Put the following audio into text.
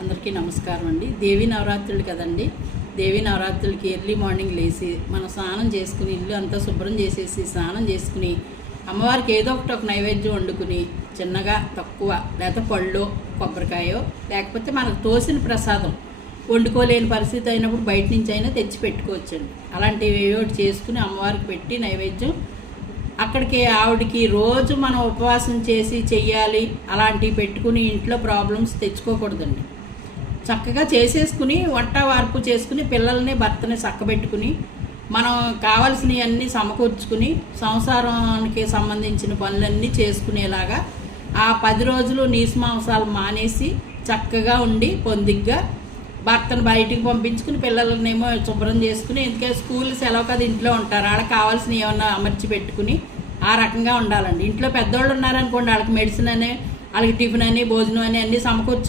అందరికీ నమస్కారం అండి. దేవీ నవరాత్రులు కదండి. దేవీ నవరాత్రులకి ఎర్లీ మార్నింగ్ లేచి మనం స్నానం చేసుకుని ఇల్లు అంతా శుభ్రం చేసేసి స్నానం చేసుకుని అమ్మవారికి ఏదో ఒక నైవేద్యం వండుకుని చిన్నగా తక్కువ లేకపోతే పళ్ళు కొబ్బరికాయో లేకపోతే మనకు తోసిన ప్రసాదం వండుకోలేని పరిస్థితి అయినప్పుడు బయట నుంచి అయినా తెచ్చి పెట్టుకోవచ్చండి. అలాంటివి ఏవోటి చేసుకుని అమ్మవారికి పెట్టి నైవేద్యం అక్కడికి ఆవిడకి రోజు మనం ఉపవాసం చేసి చెయ్యాలి అలాంటివి పెట్టుకుని ఇంట్లో ప్రాబ్లమ్స్ తెచ్చుకోకూడదండి. చక్కగా చేసేసుకుని వంట వార్పు చేసుకుని పిల్లల్ని భర్తని చక్కబెట్టుకుని మనం కావాల్సినవి అన్నీ సమకూర్చుకుని సంసారానికి సంబంధించిన పనులన్నీ చేసుకునేలాగా ఆ 10 రోజులు నీసు మాంసాలు మానేసి చక్కగా ఉండి పొందిగ్గా భర్తను బయటికి పంపించుకుని పిల్లలనేమో శుభ్రం చేసుకుని, ఎందుకంటే స్కూల్ సెలవు కదా ఇంట్లో ఉంటారు, వాళ్ళకి కావాల్సిన ఏమన్నా అమర్చి పెట్టుకుని ఆ రకంగా ఉండాలండి. ఇంట్లో పెద్దవాళ్ళు ఉన్నారనుకోండి, వాళ్ళకి మెడిసిన్ అని వాళ్ళకి టిఫిన్ అని భోజనం అని అన్నీ సమకూర్చుకొని